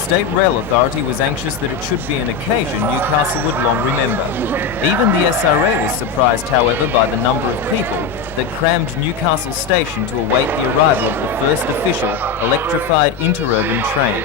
State Rail Authority was anxious that it should be an occasion Newcastle would long remember. Even the SRA was surprised, however, by the number of people that crammed Newcastle station to await the arrival of the first official electrified interurban train.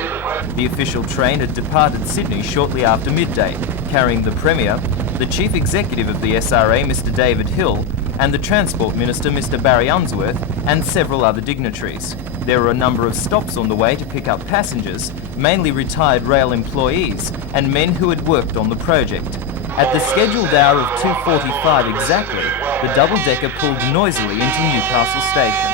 The official train had departed Sydney shortly after midday, carrying the Premier, the Chief Executive of the SRA, Mr David Hill, and the Transport Minister, Mr Barry Unsworth, and several other dignitaries. There were a number of stops on the way to pick up passengers, mainly retired rail employees and men who had worked on the project. At the scheduled hour of 2:45 exactly, the double-decker pulled noisily into Newcastle station.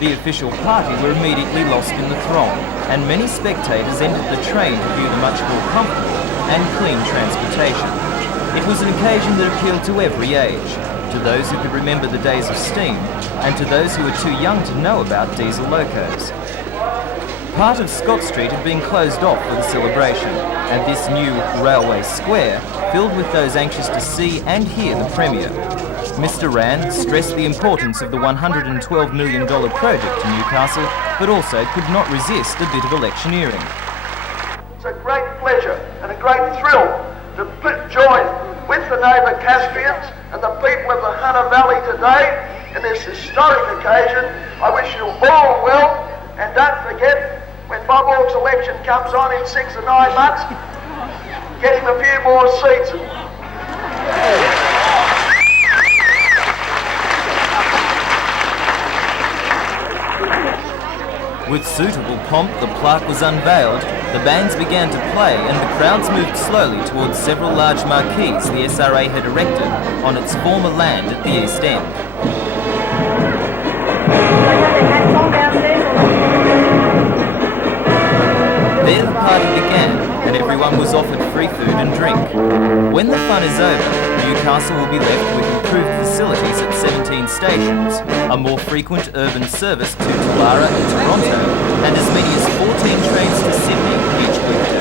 The official party were immediately lost in the throng, and many spectators entered the train to view the much more comfortable and clean transportation. It was an occasion that appealed to every age, to those who could remember the days of steam, and to those who were too young to know about diesel locos. Part of Scott Street had been closed off for the celebration, and this new railway square filled with those anxious to see and hear the Premier. Mr Rand stressed the importance of the $112 million project to Newcastle, but also could not resist a bit of electioneering. It's a great pleasure and a great thrill to join with the neighbour Caspians and the people of the Hunter Valley today in this historic occasion. I wish you all well, and don't forget, when Bob Hawke's election comes on in 6 or 9 months, get him a few more seats. With suitable pomp, the plaque was unveiled, the bands began to play, and the crowds moved slowly towards several large marquees the SRA had erected on its former land at the East End. There the party began, and everyone was offered free food and drink. When the fun is over, Newcastle will be left with improved facilities at 17 stations, a more frequent urban service to Tulare and Toronto, and as many as 14 trains to Sydney each weekday.